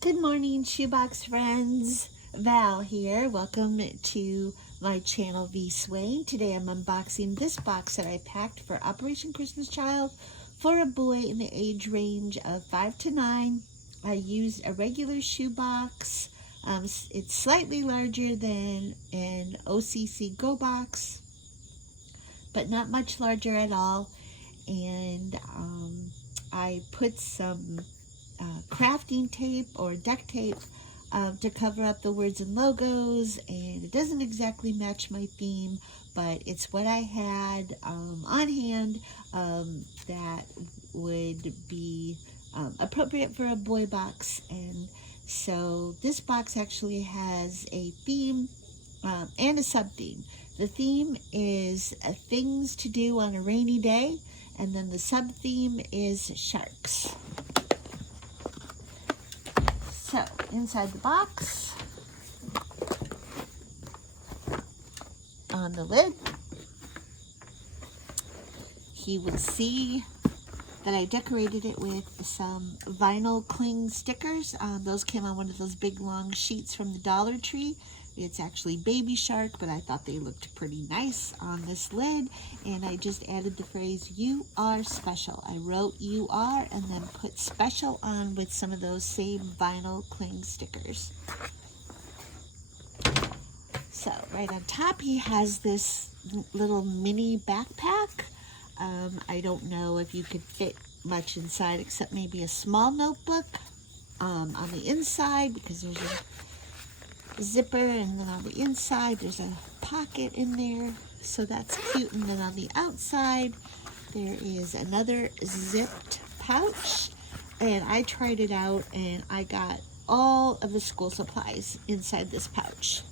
Good morning, shoebox friends. Val here. Welcome to my channel, voswain. Today I'm unboxing this box that I packed for Operation Christmas Child for a boy in the age range of 5 to 9. I used a regular shoebox. It's slightly larger than an OCC Go box, but not much larger at all. And I put some crafting tape or duct tape to cover up the words and logos, and it doesn't exactly match my theme, but it's what I had on hand that would be appropriate for a boy box. And so this box actually has a theme and a sub theme. The theme is things to do on a rainy day, and then the sub theme is sharks. So, inside the box, on the lid, he will see that I decorated it with some vinyl cling stickers. Those came on one of those big long sheets from the Dollar Tree. It's actually baby shark, but I thought they looked pretty nice on this lid, and I just added the phrase, "You are special." I wrote "you are" and then put "special" on with some of those same vinyl cling stickers. So right on top he has this little mini backpack. I don't know if you could fit much inside except maybe a small notebook on the inside, because there's a zipper, and then on the inside there's a pocket in there, so that's cute. And then on the outside there is another zipped pouch, and I tried it out and I got all of the school supplies inside this pouch.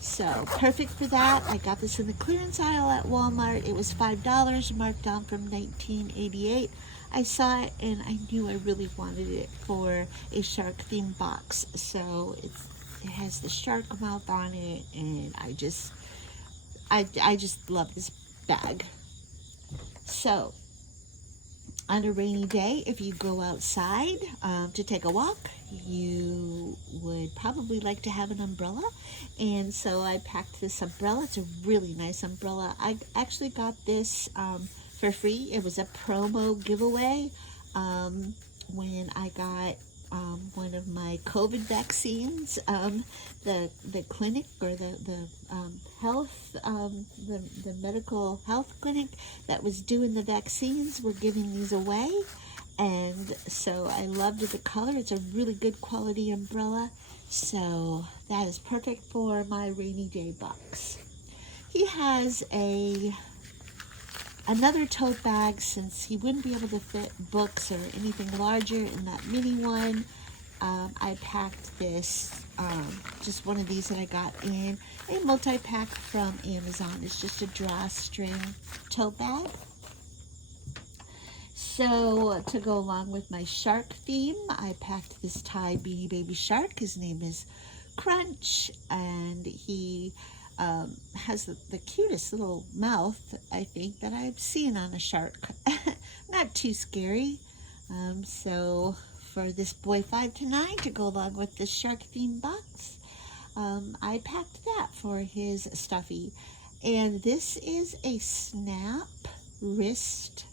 So perfect for that. I got this in the clearance aisle at Walmart. It was $5, marked down from $19.88. I saw it and I knew I really wanted it for a shark themed box. So it has the shark mouth on it, and I just love this bag. So on a rainy day, if you go outside to take a walk, you would probably like to have an umbrella. And so I packed this umbrella. It's a really nice umbrella. I actually got this for free. It was a promo giveaway when I got one of my COVID vaccines. The clinic, or the health, the medical health clinic that was doing the vaccines were giving these away. And so I loved the color. It's a really good quality umbrella. So that is perfect for my rainy day box. He has another tote bag, since he wouldn't be able to fit books or anything larger in that mini one. I packed this, just one of these that I got in a multi-pack from Amazon. It's just a drawstring tote bag. So to go along with my shark theme, I packed this Thai Beanie Baby shark. His name is Crunch, and he has the cutest little mouth, I think, that I've seen on a shark. Not too scary. So for this boy 5 to 9 to go along with this shark theme box, I packed that for his stuffy. And this is a snap wrist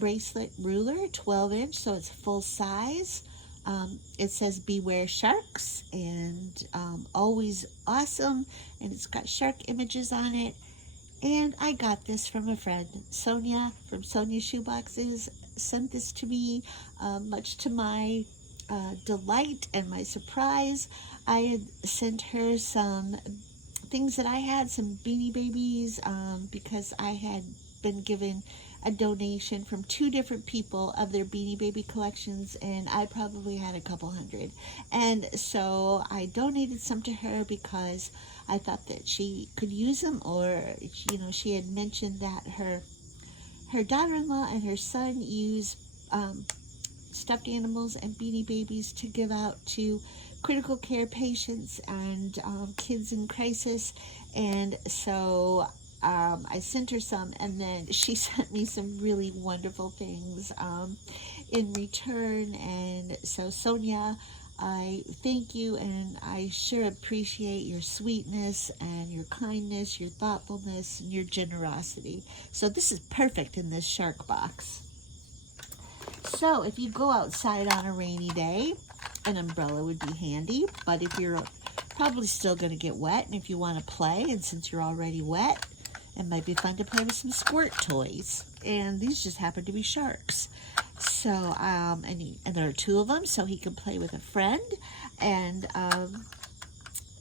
bracelet ruler, 12-inch, so it's full size. It says "Beware Sharks," and always awesome, and it's got shark images on it. And I got this from a friend, Sonia from Sonia's Shoeboxes, sent this to me, much to my delight and my surprise. I had sent her some things that I had, some Beanie Babies, because I had been given a donation from 2 different people of their Beanie Baby collections, and I probably had a couple hundred. And so I donated some to her because I thought that she could use them, or, you know, she had mentioned that her daughter-in-law and her son use stuffed animals and Beanie Babies to give out to critical care patients and kids in crisis. And so I sent her some, and then she sent me some really wonderful things in return. And so Sonia, I thank you, and I sure appreciate your sweetness and your kindness, your thoughtfulness, and your generosity. So this is perfect in this shark box. So if you go outside on a rainy day, an umbrella would be handy, but if you're probably still going to get wet, and if you want to play, and since you're already wet, it might be fun to play with some squirt toys. And these just happen to be sharks. So, and there are two of them, so he can play with a friend. And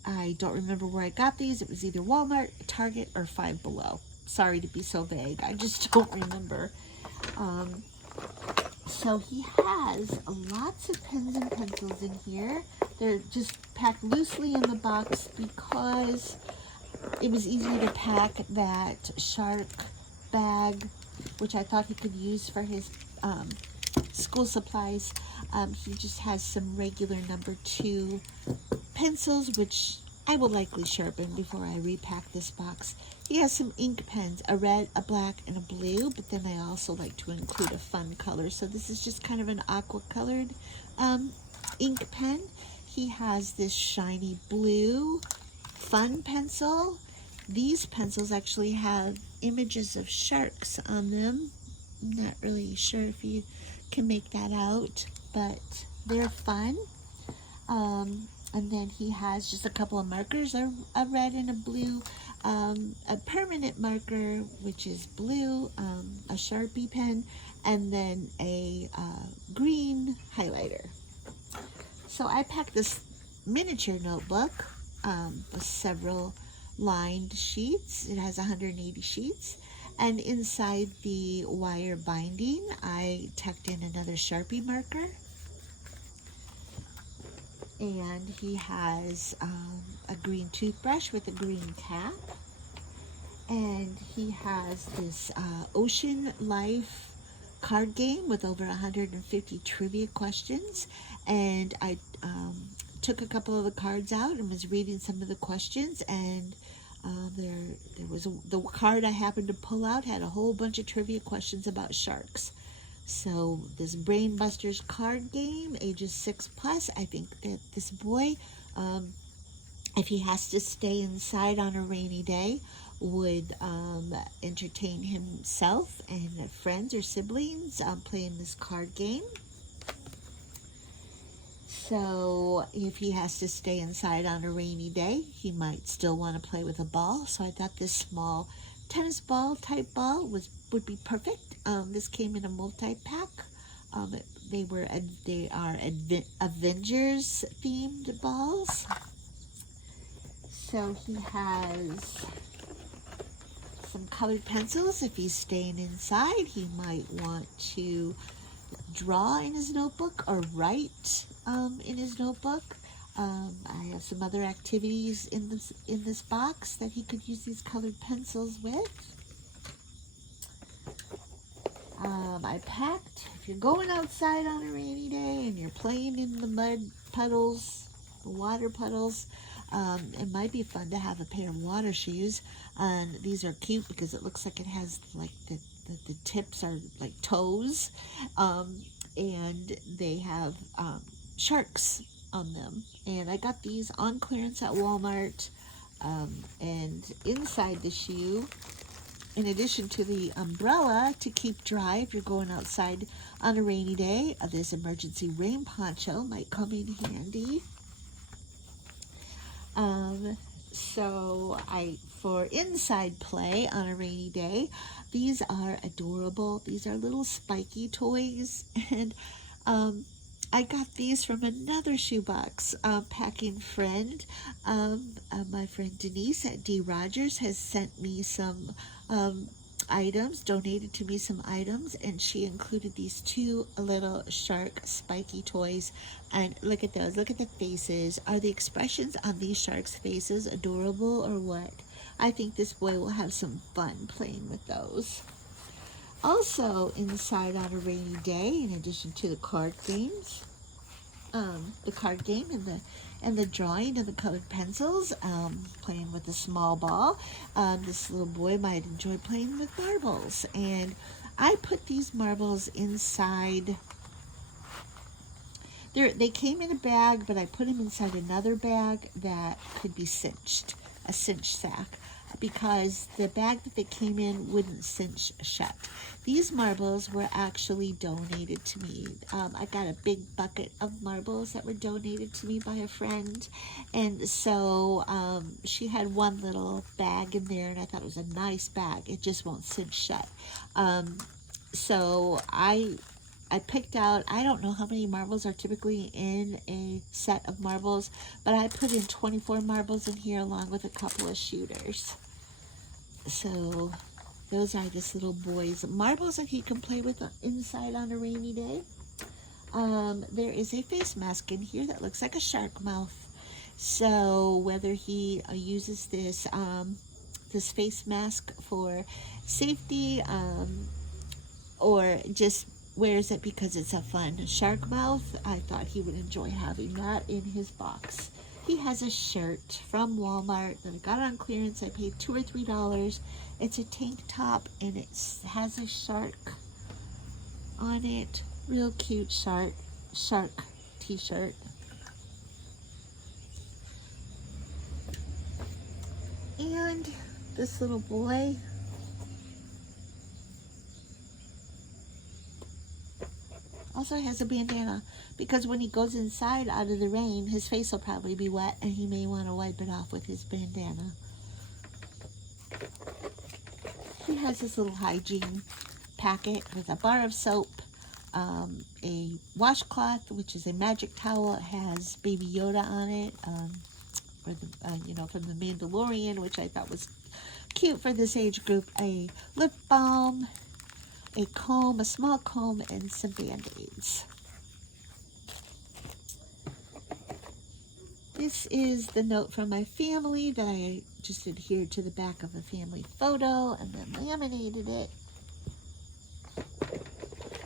I don't remember where I got these. It was either Walmart, Target, or Five Below. Sorry to be so vague. I just don't remember. So he has lots of pens and pencils in here. They're just packed loosely in the box because it was easy to pack that shark bag, which I thought he could use for his school supplies. He just has some regular number 2 pencils, which I will likely sharpen before I repack this box. He has some ink pens, a red, a black, and a blue, but then I also like to include a fun color. So this is just kind of an aqua colored ink pen. He has this shiny blue fun pencil. These pencils actually have images of sharks on them. I'm not really sure if you can make that out, but they're fun. And then he has just a couple of markers, a red and a blue, a permanent marker, which is blue, a Sharpie pen, and then a green highlighter. So I packed this miniature notebook with several lined sheets. It has 180 sheets. And inside the wire binding, I tucked in another Sharpie marker. And he has a green toothbrush with a green cap. And he has this ocean life card game with over 150 trivia questions. And I took a couple of the cards out and was reading some of the questions. And there was the card I happened to pull out had a whole bunch of trivia questions about sharks. So this Brain Busters card game, ages 6+, I think that this boy, if he has to stay inside on a rainy day, would entertain himself and friends or siblings playing this card game. So if he has to stay inside on a rainy day, he might still want to play with a ball. So I thought this small tennis ball type ball would be perfect. This came in a multi-pack. They are Avengers themed balls. So he has some colored pencils. If he's staying inside, he might want to draw in his notebook or write in his notebook. I have some other activities in this box that he could use these colored pencils with. I packed, if you're going outside on a rainy day and you're playing in the mud puddles, the water puddles, it might be fun to have a pair of water shoes. And these are cute because it looks like it has like the tips are like toes, and they have sharks on them. And I got these on clearance at Walmart. And inside the shoe, in addition to the umbrella to keep dry if you're going outside on a rainy day, this emergency rain poncho might come in handy. So for inside play on a rainy day, these are adorable. These are little spiky toys, and I got these from another shoebox packing friend. My friend Denise at D. Rogers has sent me some items, donated to me some items, and she included these 2 little shark spiky toys. And look at those, look at the faces. Are the expressions on these sharks' faces adorable or what? I think this boy will have some fun playing with those. Also inside on a rainy day, in addition to the card games, the card game and the drawing and the colored pencils, playing with a small ball, this little boy might enjoy playing with marbles. And I put these marbles inside They came in a bag, but I put them inside another bag that could be cinched, a cinch sack, because the bag that they came in wouldn't cinch shut. These marbles were actually donated to me. I got a big bucket of marbles that were donated to me by a friend, and so she had one little bag in there, and I thought it was a nice bag. It just won't cinch shut. So I picked out, I don't know how many marbles are typically in a set of marbles, but I put in 24 marbles in here along with a couple of shooters. So those are this little boy's marbles that he can play with inside on a rainy day. There is a face mask in here that looks like a shark mouth. So whether he uses this this face mask for safety or just wears it because it's a fun shark mouth, I thought he would enjoy having that in his box. He has a shirt from Walmart that I got on clearance. I paid $2 or $3. It's a tank top and it has a shark on it. Real cute shark t-shirt. And this little boy also has a bandana because when he goes inside out of the rain, his face will probably be wet and he may want to wipe it off with his bandana. He has this little hygiene packet with a bar of soap, a washcloth, which is a magic towel. It has Baby Yoda on it, from the Mandalorian, which I thought was cute for this age group. A lip balm, a comb, a small comb, and some band-aids. This is the note from my family that I just adhered to the back of a family photo and then laminated it.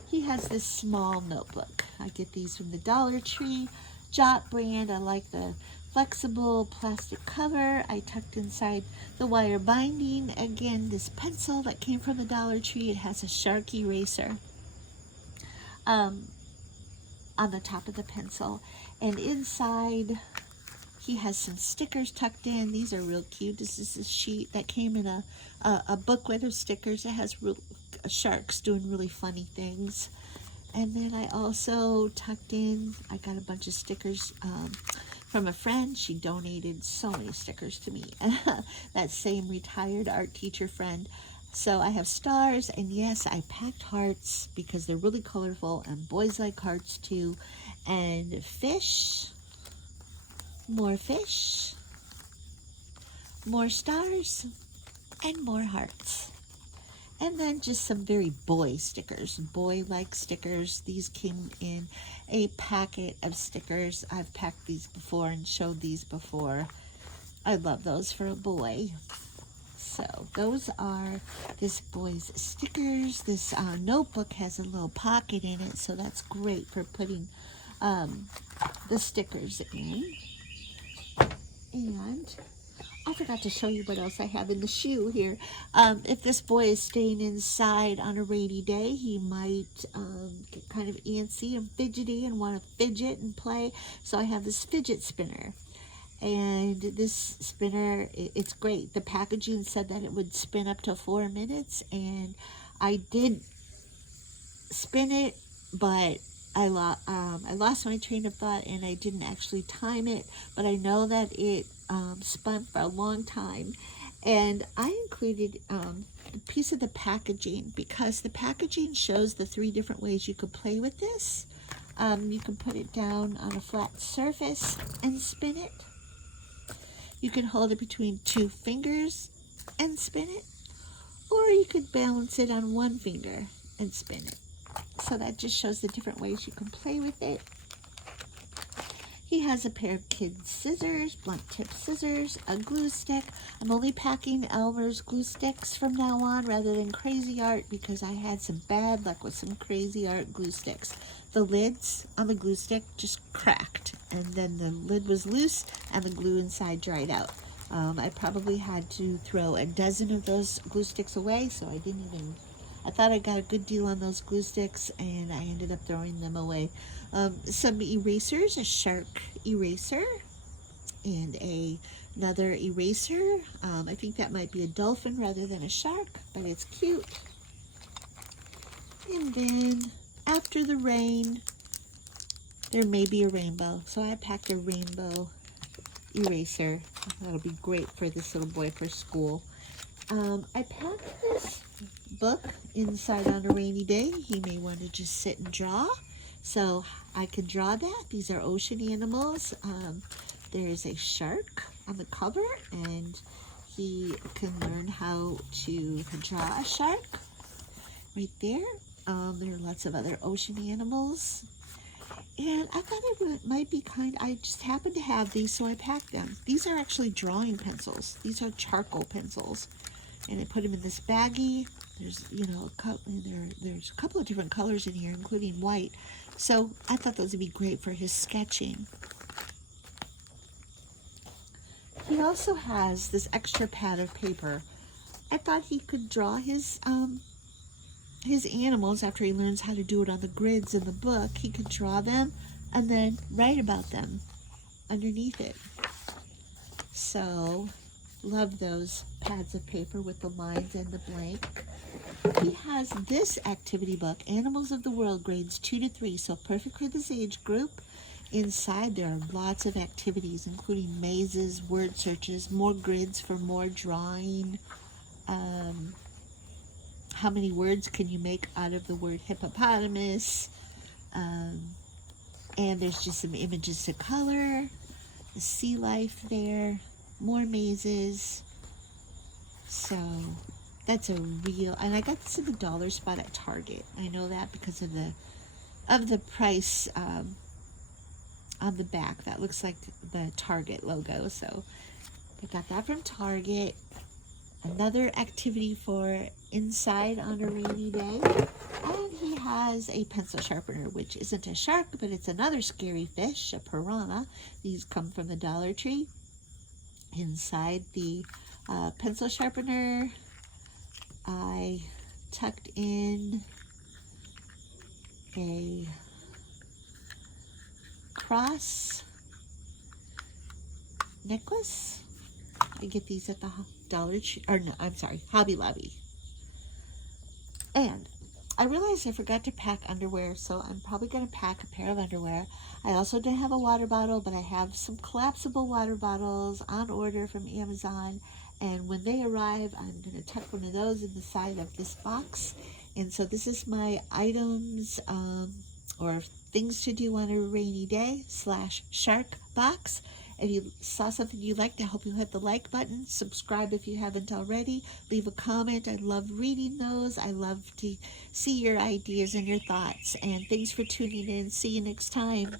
He has this small notebook. I get these from the Dollar Tree Jot brand. I like the flexible plastic cover. I tucked inside the wire binding. Again, this pencil that came from the Dollar Tree. It has a shark eraser on the top of the pencil. And inside, he has some stickers tucked in. These are real cute. This is a sheet that came in a booklet of stickers. It has sharks doing really funny things. And then I also tucked in, I got a bunch of stickers from a friend. She donated so many stickers to me. That same retired art teacher friend. So I have stars, and yes, I packed hearts because they're really colorful, and boys like hearts too. And fish, more stars, and more hearts. And then just some very boy stickers, boy-like stickers. These came in a packet of stickers. I've packed these before and showed these before. I love those for a boy. So those are this boy's stickers. This notebook has a little pocket in it, so that's great for putting the stickers in. And I forgot to show you what else I have in the shoe here. If this boy is staying inside on a rainy day, he might get kind of antsy and fidgety and want to fidget and play. So I have this fidget spinner. And this spinner, it's great. The packaging said that it would spin up to 4 minutes. And I did spin it, but I lost my train of thought and I didn't actually time it. But I know that it spun for a long time. And I included a piece of the packaging because the packaging shows the 3 different ways you could play with this. You can put it down on a flat surface and spin it. You can hold it between 2 fingers and spin it. Or you could balance it on 1 finger and spin it. So that just shows the different ways you can play with it. He has a pair of kids' scissors, blunt tip scissors, a glue stick. I'm only packing Elmer's glue sticks from now on rather than Crazy Art because I had some bad luck with some Crazy Art glue sticks. The lids on the glue stick just cracked and then the lid was loose and the glue inside dried out. I probably had to throw a dozen of those glue sticks away, so I didn't even I thought I got a good deal on those glue sticks, and I ended up throwing them away. Some erasers, a shark eraser, and another eraser. I think that might be a dolphin rather than a shark, but it's cute. And then after the rain, there may be a rainbow. So I packed a rainbow eraser. That'll be great for this little boy for school. I packed this book inside on a rainy day. He may want to just sit and draw. So I can draw that. These are ocean animals. There's a shark on the cover, and he can learn how to draw a shark right there. There are lots of other ocean animals. And I thought it might be I just happened to have these, so I packed them. These are actually drawing pencils. These are charcoal pencils. And I put them in this baggie. There's, there's a couple of different colors in here, including white. So I thought those would be great for his sketching. He also has this extra pad of paper. I thought he could draw his animals after he learns how to do it on the grids in the book. He could draw them and then write about them underneath it. So, love those pads of paper with the lines and the blank. He has this activity book, Animals of the World, grades 2 to 3, so perfect for this age group. Inside there are lots of activities, including mazes, word searches, more grids for more drawing. How many words can you make out of the word hippopotamus? And there's just some images to color, the sea life there, more mazes. So that's a real, and I got this in the dollar spot at Target. I know that because of the price on the back. That looks like the Target logo. So I got that from Target. Another activity for inside on a rainy day. And he has a pencil sharpener, which isn't a shark, but it's another scary fish, a piranha. These come from the Dollar Tree. Inside the pencil sharpener, I tucked in a cross necklace. I get these at the Dollar Tree, or no, I'm sorry, Hobby Lobby. And I realized I forgot to pack underwear, so I'm probably going to pack a pair of underwear. I also didn't have a water bottle, but I have some collapsible water bottles on order from Amazon. And when they arrive, I'm going to tuck one of those in the side of this box. And so this is my items or things to do on a rainy day / shark box. If you saw something you liked, I hope you hit the like button. Subscribe if you haven't already. Leave a comment. I love reading those. I love to see your ideas and your thoughts. And thanks for tuning in. See you next time.